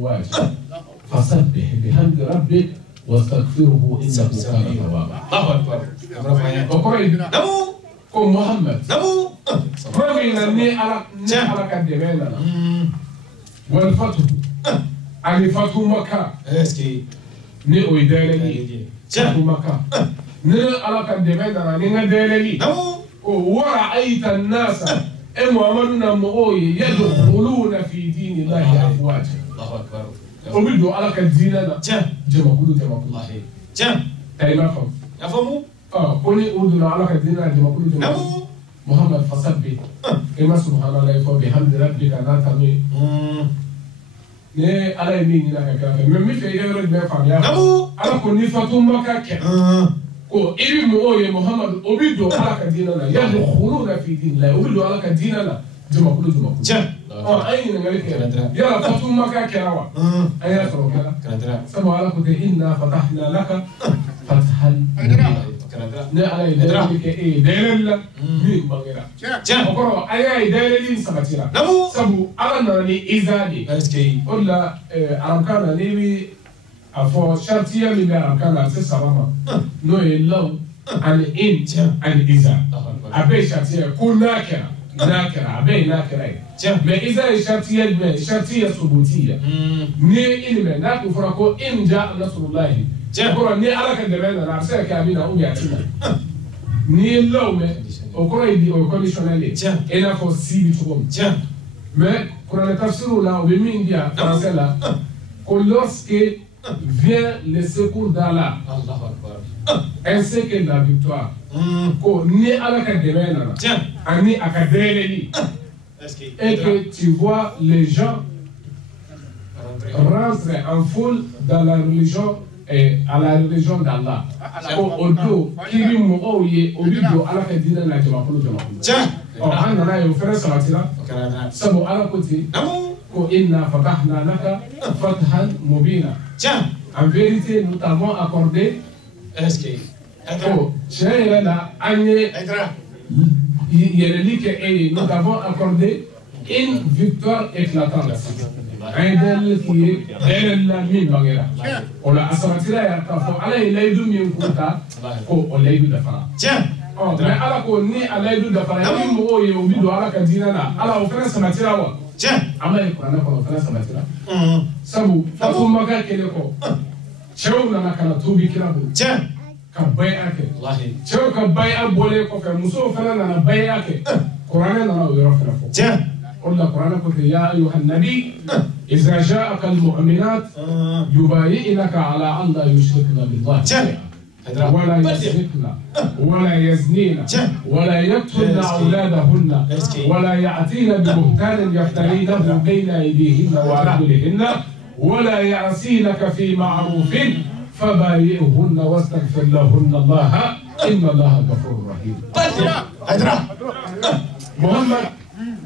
واجب فسبح بحمد ربك واستغفره انه كان توابا. الله اكبر. وقرئ كم محمد رمينا على كدمنا والفتح على فتح مكة ني ويدالي فتح مكة ني على كدمنا ني دالي ورأيت الناس محمد نموي يدخلون في دين الله أفواجا. الله أكبر. وبدو على كديننا جمع كله الله أي ما فهم يفهموا كوني أردنا على كديننا جمع كله محمد فسبح كما سبحان الله يفهم بحمد ربك أنا تامي ne ala ye min ɲini a ka kira fɛ mɛ n bɛ fɛ i ka yɔrɔ jumɛn faamuya ala ko ni fatumaka kɛ ko i bɛ mɔgɔw ye muhamadu o bɛ don ala ka diinɛ na yadkhuluna fi dinillahi o bɛ don ala ka diinɛ na jamakulu jamakulu an ye ɲininkali kɛ yala fatumaka kɛra wa an y'a sɔrɔ o kɛra sabu ala ko ten inna fatahna laka fathan ne ala ye dayɛlɛli kɛ e ye dayɛlɛli la min bangera o kɔrɔ a y'a ye dayɛlɛli sabatira sabu ala nana ni iza de o de la arabukan na n'i bɛ a fɔ saritiya min bɛ arabukan na a bɛ se saba ma n'o ye law ani in ani iza a bɛɛ ye saritiya ye ko n'a kɛra a bɛɛ ye n'a kɛra ye mɛ iza ye saritiya jumɛn ye saritiya subutiya n'i ye in mɛn n'a tun fɔra ko in ja nasrullahi kɔrɔ ni ala ka dɛmɛ nana a bɛ se ka kɛ a bɛ na a ti na n'i ye law mɛn o kɔrɔ ye o ye conditionnel ye i n'a fɔ si bɛ cogo min mais kuranɛ tafsiriw la o bɛ min di yan français la ko lorsque vient le secours d'Allah ainsi que la victoire ko ni ala ka dɛmɛ nana ani a ka dɛyɛlɛli et que tu vois les gens rentrer en foule dans la religion à la religion d'Allah. Au dos, qui lui m'a dit, au lieu de Allah qui dit dans la jamakulu jamakulu. En nana yo frère sabatira. Sabu ala côté. Ko inna fatahna laka fathan mubina. En vérité, nous t'avons accordé. Oh, chez là, Agne. Nous t'avons accordé une victoire éclatante. عندنا كي غيرنا مين بغيرا ولا أسمعتلا يا كافو على الليدو مين كوتا أو الليدو دفرا ما على كوني الليدو دفرا يوم هو يوميدو على كديننا على وفرنا سمعتلا وا أما يكون أنا وفرنا سمعتلا سبو فاتو مكا كيلكو شو لنا كنا توبي كلابو كبايعك شو كبايع بولي كوفي مسو فرنا نبايعك قرآن أنا ويرفنا فوق قل القرآن قلت يا أيها النبي إذا جاءك المؤمنات يبايعنك على أن لا يشركن بالله ولا يسرقن ولا يزنين ولا يقتلن أولادهن ولا يأتين ببهتان يفترينه بين أيديهن وأرجلهن ولا يعصينك في معروف فبايعهن واستغفر لهن الله إن الله غفور رحيم. محمد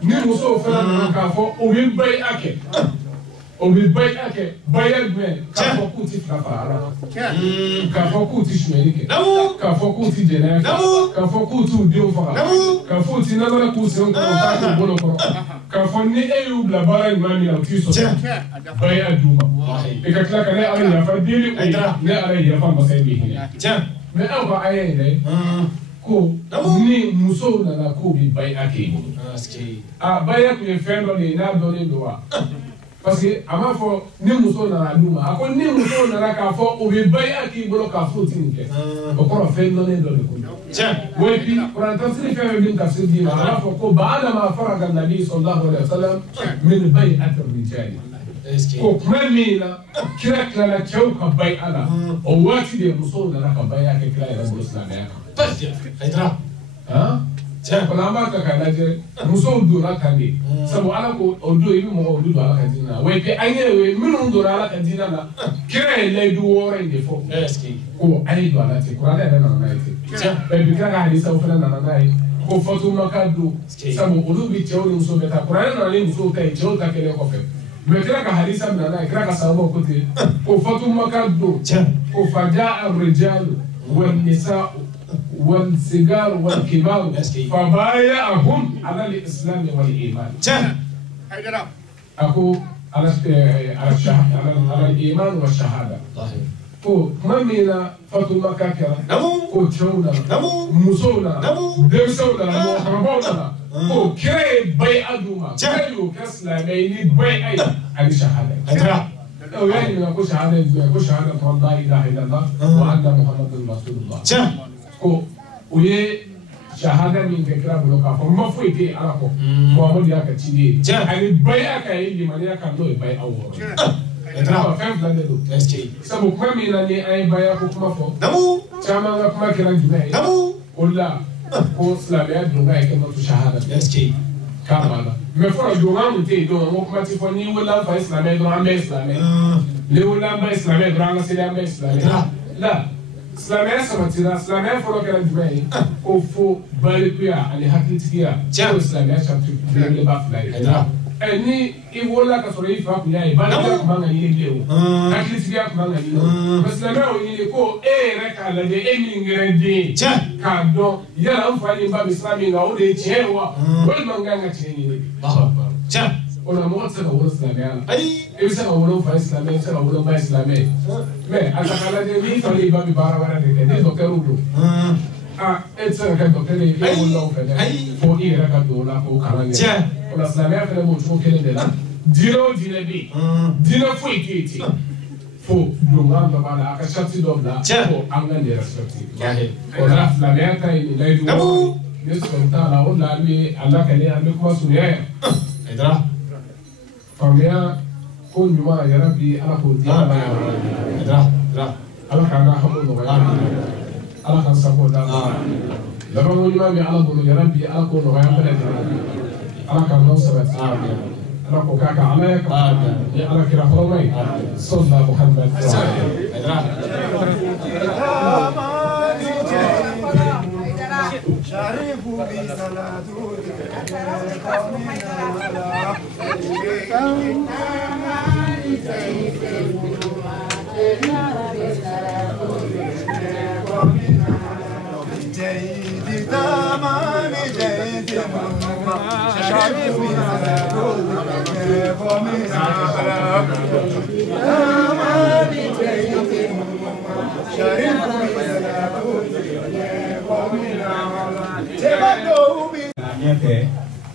ni muso fana k'a fɔ o bɛ bayi a kɛ o bɛ bayi a kɛ bayiya jumɛn k'a fɔ k'u ti fila fara ala k'a fɔ k'u ti sonyɛli kɛ k'a fɔ k'u ti jɛnɛya kɛ k'a fɔ k'u t'u denw faga k'a fɔ u ti namara k'u sen kɔrɔ k'a t'u bolo kɔrɔ k'a fɔ ni e y'u bila baara ɲuman min na u t'i sɔrɔ bayiya d'u ma i ka tila ka ne ala yafa deli o ye ne ala yafa masa ye bɛ hinɛ mais aw ka aya in dɛ ko ni muso nana ko bi bayi a kɛ i bolo a bayiya tun ye fɛn dɔ de ye n'a dɔnnen don wa parce que a b'a fɔ ni muso nana d'u ma a ko ni muso nana k'a fɔ o bɛ bayiya k'i bolo k'a fɔ o ti nin kɛ o kɔrɔ fɛn dɔnnen dɔ de ko wa et puis kuranɛ tafsiri fɛn fɛn bɛ tafsiri d'i ma a b'a fɔ ko ba'ada ma faraga nabi sallallahu alaihi wa sallam min bayi'ati rijali ko kuma min na kira tilala cɛw ka bayi'a la o waati de musow nana ka bayi'a kɛ kira yɛrɛ bolo silamɛya kan. Kɔnɔ an b'a ta k'a lajɛ musow donna kan de sabu ala ko o don i bɛ mɔgɔw olu don ala ka diinɛ na wa et an ye minnu donna ala ka diinɛ na kira ye layidu wɔɔrɔ in de fɔ ko a ye don ala ten kuranɛ yɛrɛ nana n'a ye ten bi kira ka hadisaw fana nana n'a ye ko fatumaka don sabu olu bɛ cɛw ni musow bɛ taa kuranɛ nana ni musow ta ye cɛw ta kɛlɛ kɔfɛ mɛ kira ka hadisa min nana ye kira ka sababu ko ten ko fatumaka don ko faja arijalu wa nisa'u والسجار والكبار فبايعهم على الإسلام والإيمان. أكو على الإيمان والشهادة. صحيح. ko mamina fatuma kakera ko tewna musona demsona mo hamabona ko kire bay aduma kayo kasla bayni bay ay ali shahada adra o yani ko shahada ko la ilaha illallah wa anna muhammadur rasulullah ko uye shahada min dekra bulo ka ko mafuite ala ko muhammad ya ka chide ali bay akai limani ya kan do bay awo Entrava fem lá dentro. Sabe como é que aí vai a como for? Namu. Chama a como é que ela diz? Namu. Olá. O Slavia do lugar que não tu shahada. Kamala. Me fora do lado tem do o como te foi nem o lá vai Slavia do ambe Slavia. Leu lá vai Slavia do anga se ambe Slavia. Lá. Slavia sama tira Slavia fora que ela diz. O fo balikuya ali hakitiya. O Slavia chapter de baflai. Ni iwola ka soro ifa ku yayi ba na ku manga ni lewo akili tiya ku manga ni muslima o ni ko reka la de emi ngirende ka do ya an fa ni ba islami nga o de chewa wal manga nga cheni ni ona mo tsaka wo islamia ai e bisa wo fa islamia tsaka wo ba islamia me atakala de ni fa ni ba bi bara bara de de do kerudo etsaka ka do kele ye wo lo fa de fo reka do la ko kalanya la Slavia fait le mot de là. Dino dinebi. Dino faut écrire. Faut demander à la charte d'obla pour amener respecter. On a Slavia taille les jours. Le sultan là on l'a lui Allah qu'elle a quoi souvenir. Edra. Combien qu'on lui ya rabbi ala ko dia Edra. Allah kana hamu no ya. Allah kan sabo da. La ba mo imam ala ko ya rabbi ala ko no ya. أراك النصرة أراك كاك عليك أراك رحمي صلى محمد شريف جيد تمام جيد شريف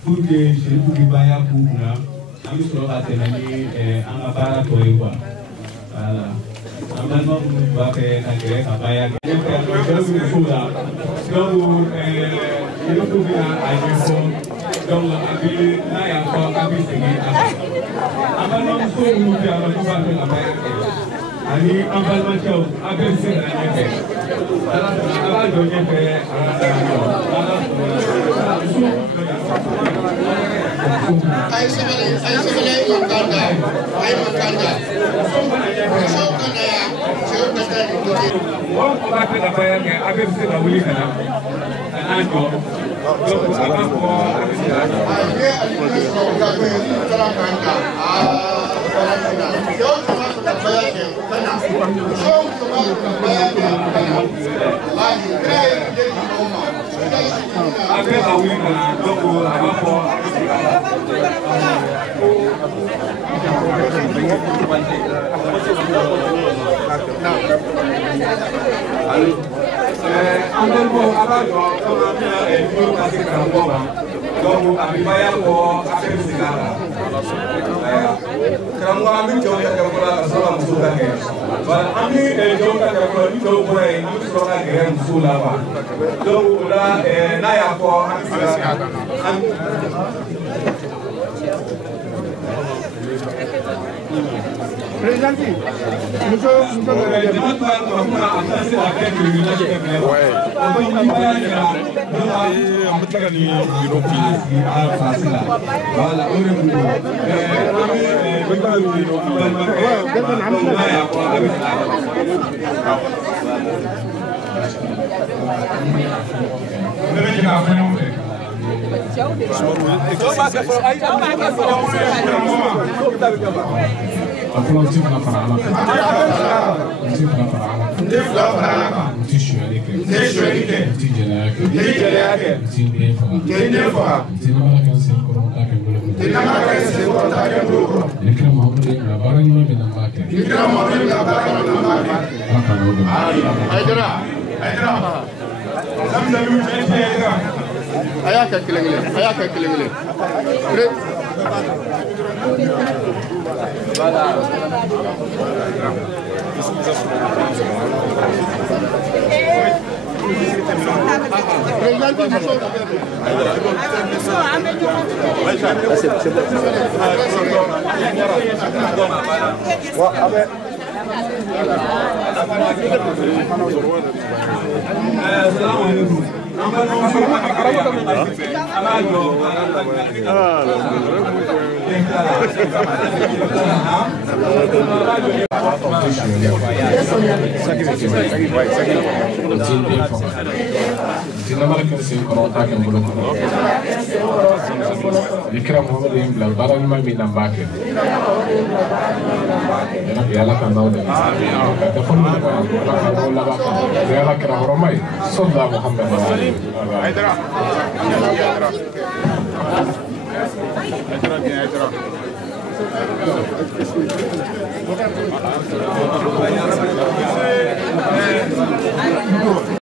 pour que je puisse baya kuna ami soro ka tenani anga bara to ewa ala amano ba pe na kere ka baya ke ko sura donc il faut bien agir donc abi na ya ko abi sigi amano so mu ya no ba pe la baya ke ani ambalma cho abi se na ke ala do ne pe ala Ay sebele makanda so kana ya so kata ni wo ba pe la baya ke abi se na wuli kana anjo donc aba ko abi se ay ali so ka ko tara kanda yo kama la baya ke kana so kama baya ke kana ay kay de mama abi ka wuli kana donc aba ko Andalbo abajo kama pia ndio katika Kampala donc abibaya ko apesigala karamu ami jo ya Kampala sala musuka ke bal ami jo ka Kampala ni jo ko ai ni sala ke musula ba donc la na ya ko apesigala Presidente, Apolonti fana fara ala kan. Apolonti fana fara ala kan. Apolonti suyali kɛ. Apolonti jɛnɛya kɛ. Apolonti den faga. Apolonti namara kan sen kɔrɔ ta kɛ bolo kɔrɔ. Ni kira Muhammadu ye bila baara ɲuman min na b'a kɛ. Ala ka n'o dɔn. Ayah kɛ kelen kelen.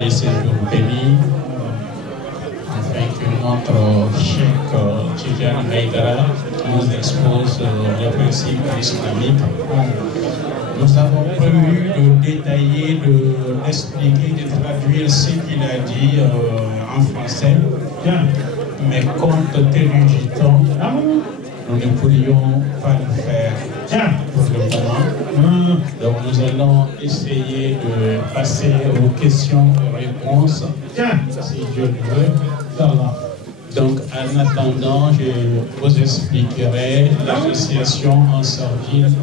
Et ces jours bénis, afin que notre cheikh Tidjane Haïdara nous expose les principes islamiques. Nous avons prévu de détailler, d'expliquer, de traduire ce qu'il a dit en français. Mais compte tenu du temps, nous ne pourrions pas le faire pour le moment. Donc nous allons essayer de passer aux questions et réponses, si Dieu le veut. Donc en attendant, je vous expliquerai l'association en sardine.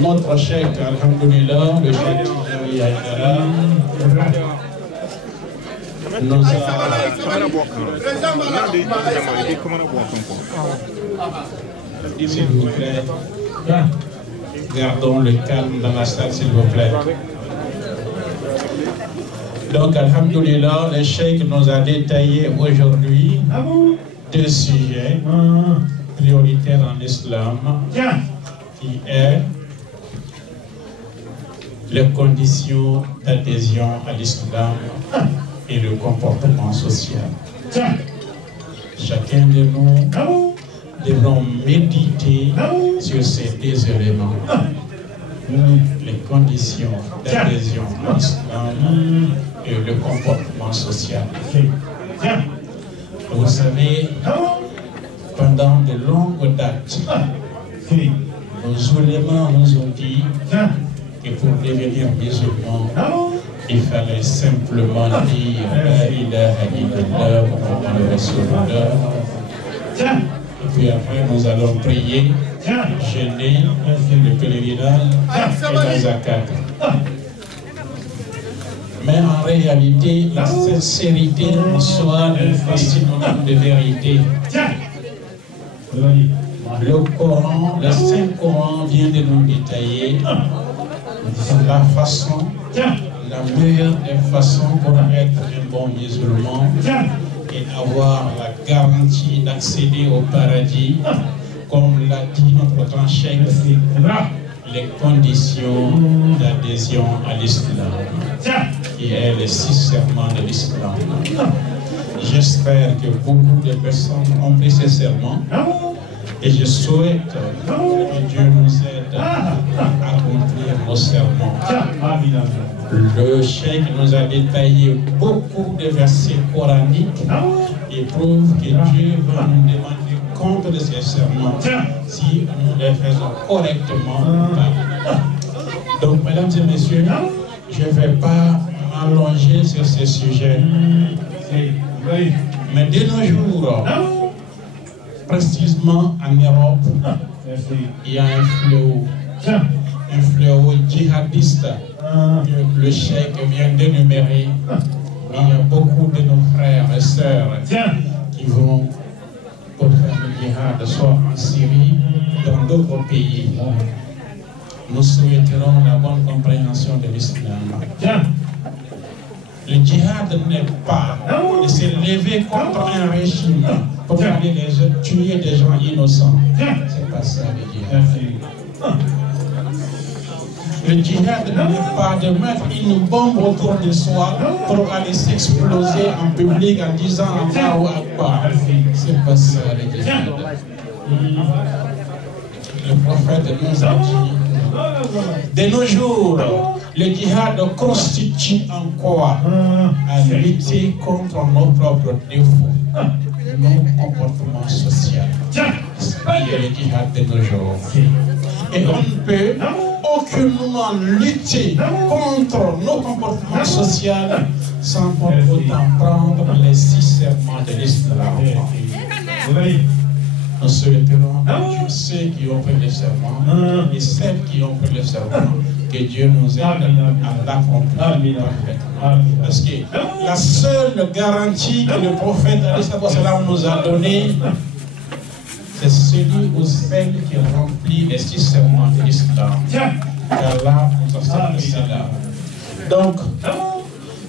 Notre cheikh, alhamdoulilah, le cheikh Tidjane Haïdara, nous a... S'il vous plaît, gardons le calme dans la salle, s'il vous plaît. Donc, alhamdoulilah, le cheikh nous a détaillé aujourd'hui 2 sujets prioritaires en islam, qui est les conditions d'adhésion à l'islam et le comportement social. Chacun de nous devons méditer sur ces 2 éléments. Les conditions d'adhésion à l'islam et le comportement social. Vous savez, pendant de longues dates, nos oulémas nous ont dit que pour devenir musulman, il fallait simplement dire La ilaha illallah Muhammadur Rasulullah. Et puis après, nous allons prier, jeûner, le pèlerinage et la zakat. Mais en réalité, la sincérité en soi est synonyme de vérité. Le Coran, le Saint-Coran vient de nous détailler la façon, la meilleure des façons pour être un bon musulman et avoir la garantie d'accéder au paradis, comme l'a dit notre grand cheikh, les conditions d'adhésion à l'islam, qui est le 6 serments de l'islam. J'espère que beaucoup de personnes ont pris ces serments et je souhaite que Dieu nous aide à accomplir nos serments. Le cheikh nous a détaillé beaucoup de versets coraniques et prouve que Dieu va nous demander compte de ces serments si nous les faisons correctement ou pas. Donc, mesdames et messieurs, je ne vais pas m'allonger sur ces sujets. Mais de nos jours, précisément en Europe, il y a un fléau djihadiste que le cheikh vient d'énumérer. Il y a beaucoup de nos frères et sœurs qui vont pour faire le djihad, soit en Syrie, dans d'autres pays, nous souhaiterons la bonne compréhension de l'islam. Le djihad n'est pas de se lever contre un régime pour aller tuer des gens innocents. C'est pas ça le djihad. Le djihad n'est pas de mettre une bombe autour de soi pour aller s'exploser en public en disant Allahu Akbar. C'est pas ça le djihad. Le prophète nous a dit, de nos jours, le djihad constitue en quoi à lutter contre nos propres défauts, nos comportements sociaux. C'est le djihad de nos jours. Et on ne peut aucunement lutter contre nos comportements sociaux sans pour autant prendre les 6 serments de l'islam. Nous souhaiterons que ceux qui ont pris le serment et celles qui ont pris le serment, que Dieu nous aide à l'accomplir parfaitement. Parce que la seule garantie que le prophète nous a donnée, c'est celui ou celle qui remplit les 6 serments de l'islam. Allah nous enseigne cela. Donc,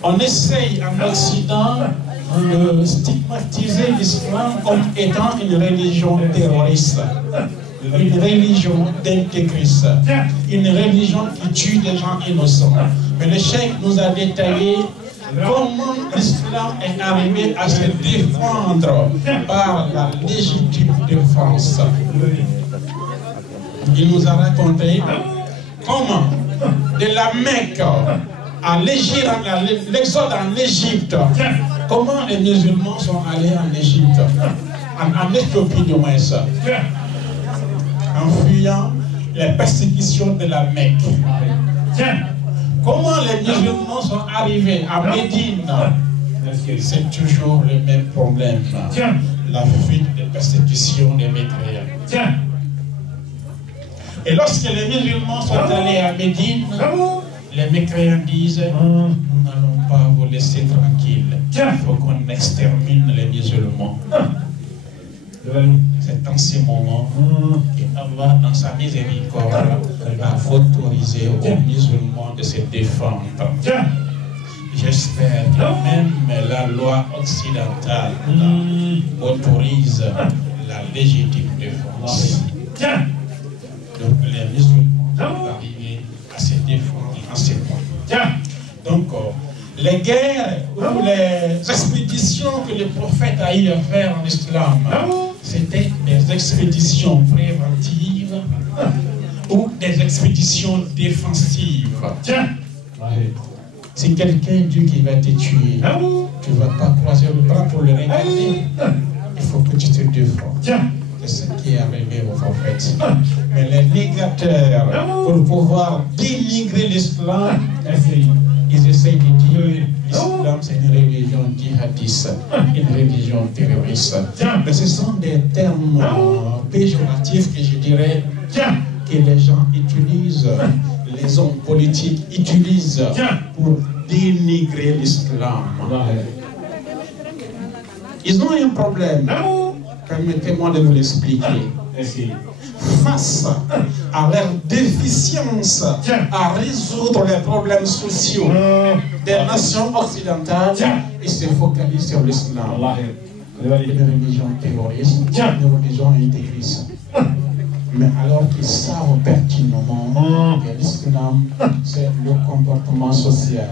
on essaye en Occident de stigmatiser l'islam comme étant une religion terroriste, une religion d'intégristes, une religion qui tue des gens innocents. Mais le cheikh nous a détaillé comment l'islam est arrivé à se défendre par la légitime défense. Il nous a raconté comment de la Mecque à l'exode en Égypte, comment les musulmans sont allés en Égypte, en Éthiopie du moins, en fuyant les persécutions de la Mecque. Comment les musulmans sont arrivés à Médine? C'est toujours le même problème. La fuite des persécutions des mécréants. Et lorsque les musulmans sont allés à Médine, les mécréants disent nous n'allons pas vous laisser tranquille. Il faut qu'on extermine les musulmans. C'est dans ces moments qu'Allah, dans sa miséricorde, a autorisé aux musulmans de se défendre. J'espère que même la loi occidentale autorise la légitime défense. Donc les musulmans sont arrivés à se défendre en ces points. Donc les guerres ou les expéditions que le prophète a eu à faire en islam, c'était des expéditions préventives ou des expéditions défensives. Si quelqu'un dit qu'il va te tuer, tu ne vas pas croiser le bras pour le regarder. Il faut que tu te défends. C'est ce qui est arrivé au prophète. Mais les négateurs, pour pouvoir dénigrer l'islam, ils essayent de dire l'islam c'est une religion djihadiste, une religion terroriste. Mais ce sont des termes péjoratifs que je dirais que les gens utilisent, les hommes politiques utilisent pour dénigrer l'islam. Ils ont un problème. Permettez-moi de vous l'expliquer. Face à leur déficience à résoudre les problèmes sociaux des nations occidentales, ils se focalisent sur l'islam. Une religion terroriste, une religion intégriste. Mais alors qu'ils savent pertinemment que l'islam, c'est le comportement social.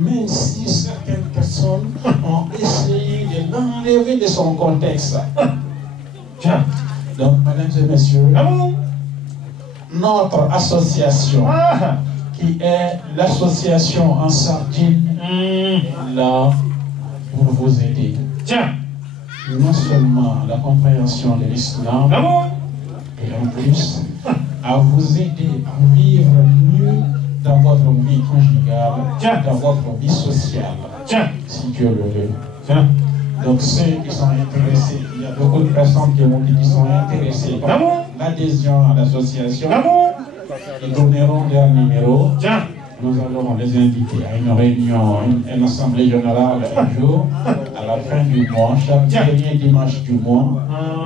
Même si certaines personnes ont essayé de l'enlever de son contexte. Donc, mesdames et messieurs, notre association, qui est l'association en sardine, est là pour vous aider. Non seulement la compréhension de l'islam, et en plus, à vous aider à vivre mieux dans votre vie conjugale, dans votre vie sociale, si Dieu le veut. Donc ceux qui sont intéressés, il y a beaucoup de personnes qui m'ont dit qu'ils sont intéressés par l'adhésion à l'association. Ils donneront leur numéro nous allons les inviter à une réunion, une assemblée générale un jour, à la fin du mois, chaque dernier dimanche du mois,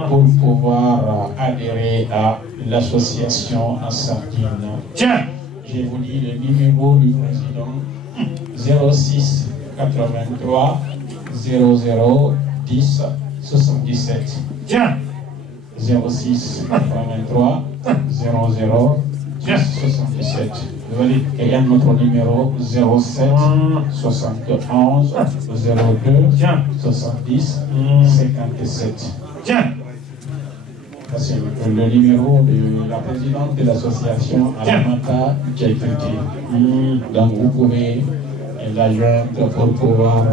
pour pouvoir adhérer à l'association en Sardine. Je vous dis le numéro du président, 06 83 00 10 77. 06 83 00 10 77. Vous allez créer notre numéro 07 71 02 70 57. C'est le numéro de la présidente de l'association Alamata Djaïkati. Donc vous pouvez la joindre pour pouvoir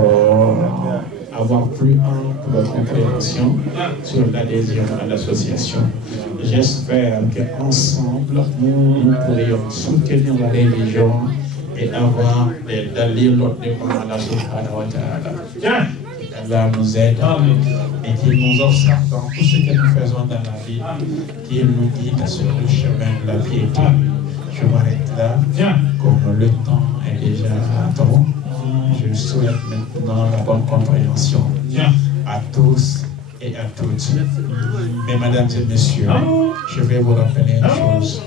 avoir plus ample compréhension sur l'adhésion à l'association. J'espère qu'ensemble, nous pourrions soutenir la religion et avoir des dalils devant Allah subhanahu wa ta'ala. Allah nous aide et qu'il nous observe dans tout ce que nous faisons dans la vie, qu'il nous guide sur le chemin de la piété. Je m'arrête là, comme le temps est déjà trop. Je souhaite maintenant la bonne compréhension à tous et à toutes. Mais mesdames et messieurs, je vais vous rappeler une chose.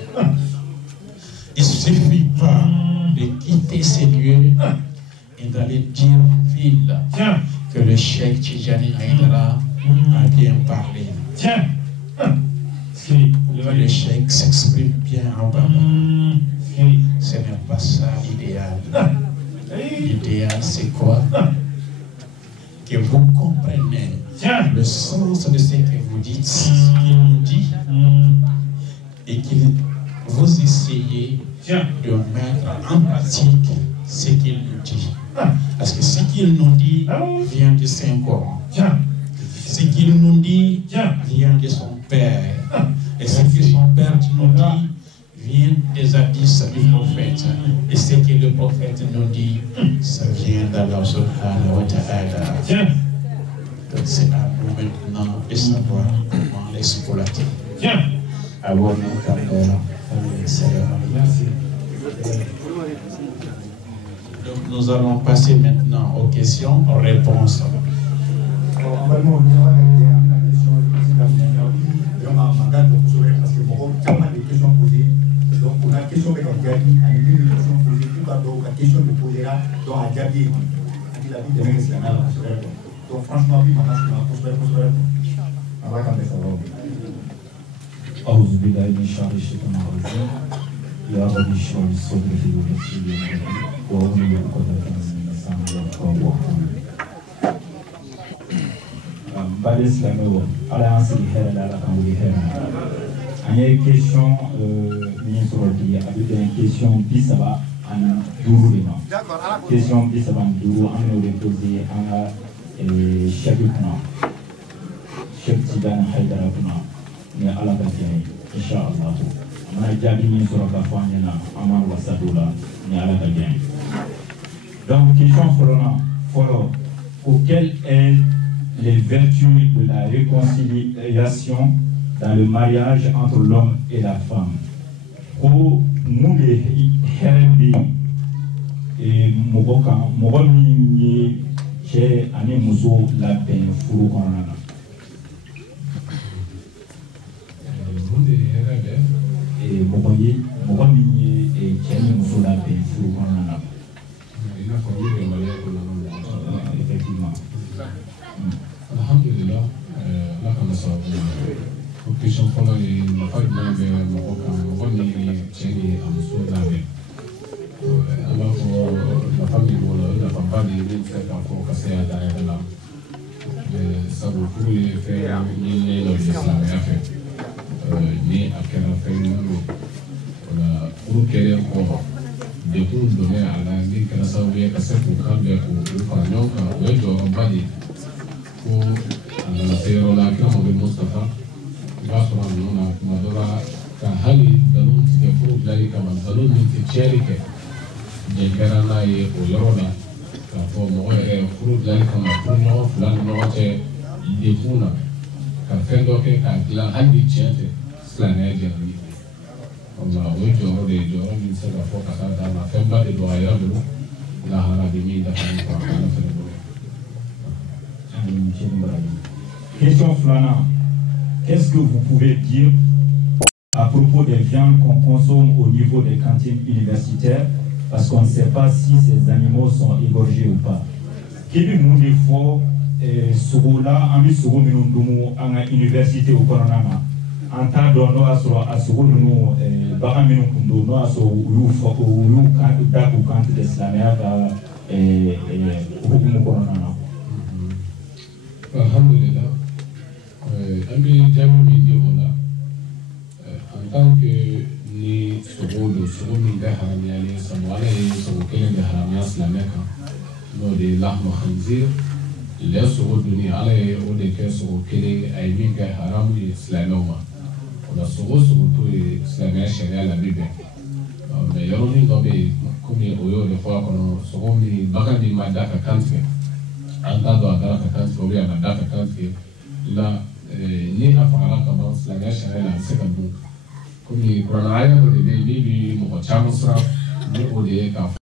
Il ne suffit pas de quitter ces lieux et d'aller dire en ville que le cheikh Tidjani Haïdara a bien parlé. Que le cheikh s'exprime bien en baba. Ce n'est pas ça l'idéal. L'idéal, c'est quoi? Que vous compreniez le sens de ce que vous dites, ce qu'il nous dit, et que vous essayez de mettre en pratique ce qu'il nous dit. Parce que ce qu'il nous dit vient du Saint-Coran. Ce qu'il nous dit vient de son Père. Et ce que son Père nous dit vient des hadiths du prophète. Et ce que le prophète nous dit, ça vient d'Allah subhanahu wa ta'ala. Donc c'est à nous maintenant de savoir comment l'exploiter. Avant donc nous allons passer maintenant aux questions, aux réponses. Donc, on a une question de Gadi, une question posée, tout la question de posera dans la Gadi, la vie de Messe donc, franchement, oui, maintenant, c'est la construire. On va quand même savoir. أعوذ بالله من شر الشيطان الرجيم يا رب اشرح لي صدري ويسر لي أمري وأحلل عقدة من لساني يفقهوا قولي. Mbale silamɛ wɔ ala y'an sigi hɛrɛ la ala k'an wuli hɛrɛ la. An ye question min sɔrɔ bi a bɛ bɛn question 35 de ma. Question 35 an y'o de poser an ka chef kunna Cheikh Tidjani Haïdara kunna ni ala ka diɲɛ ye inshallah. An mana jaabi min sɔrɔ k'a fɔ an ɲɛna an b'an wasa don o la ni ala ka diɲɛ ye. Donc question fɔlɔ ko quelle est les vertus de la réconciliation dans le mariage entre l'homme et la femme. Ko mun de hɛrɛ bɛ yen mɔgɔ kan mɔgɔ min ye cɛ ani muso labɛn furu kɔnɔna na. Mɔgɔ min ye cɛ ni muso labɛn furu kɔnɔna na. Effectivement. Alhamdulillah, la kama sababu ko question fɔlɔ ye nafa jumɛn bɛ mɔgɔ kan mɔgɔ min cɛ ni a muso labɛn an b'a fɔ nafa min b'o la o nafaba de ye min filɛ k'a fɔ ka se a dan yɛrɛ la sabu furu ye fɛn ɲininen dɔ ye silamɛya fɛ ni a kɛra fɛn ɲuman don o la furu kɛlen kɔ dekun donnen a la min kɛra sababu ye ka se k'u kan bɛn k'u fara ɲɔgɔn kan o ye jɔyɔrɔba de ye. Ko a nana se yɔrɔ la kira Mamadu Mustafa i b'a sɔrɔ a ninnu na tuma dɔ la ka hali nkalon tigɛ furu dilanni kama nkalon min tɛ tiɲɛni kɛ jɛn kɛra n'a ye o yɔrɔ la k'a fɔ mɔgɔ yɛrɛ furu dilanni kama furu ɲɔgɔn fila ni ɲɔgɔn cɛ dekun na ka fɛn dɔ kɛ k'a dilan hali ni tiɲɛ tɛ silamɛya jɛnna ni o wala o ye jɔyɔrɔ de ye jɔyɔrɔ min se ka fɔ ka taa d'a ma fɛnba de don a yɛrɛ bolo lahara de min dafa ni kɔ a ala fɛnɛ bolo. Question Flana, qu'est-ce que vous pouvez dire à propos des viandes qu'on consomme au niveau des cantines universitaires, parce qu'on ne sait pas si ces animaux sont égorgés ou pas. Quel est le niveau de là, en Bissau, à l'université au Coronana, en tant que à Sourou, Bahamino Kundo, à Sourou, Dakou, Kant de Slamer, au Coronana. Alhamdulillah, Ami Jami Diola, en tant que ni Sourou, Sourou Minga Haramiali, Samoale, Sourou Kelen de Haramia Slameka, no de Lahma Khanzir. Les Sourou Duni, allez au décret Sourou Kelen, Aïminga Harami Slamoma. On a Sourou Sourou et Slamia Sharia la Bible. Mais Yoroni Gobe, comme Oyo, les fois qu'on Sourou mi Bagani Madaka Kantre. Anta do adara kakanti ko ya na data kanti la ni afara kama slaga shara la sekandu ko ni qur'ana aya ko de bi mo chama sra ni o de ka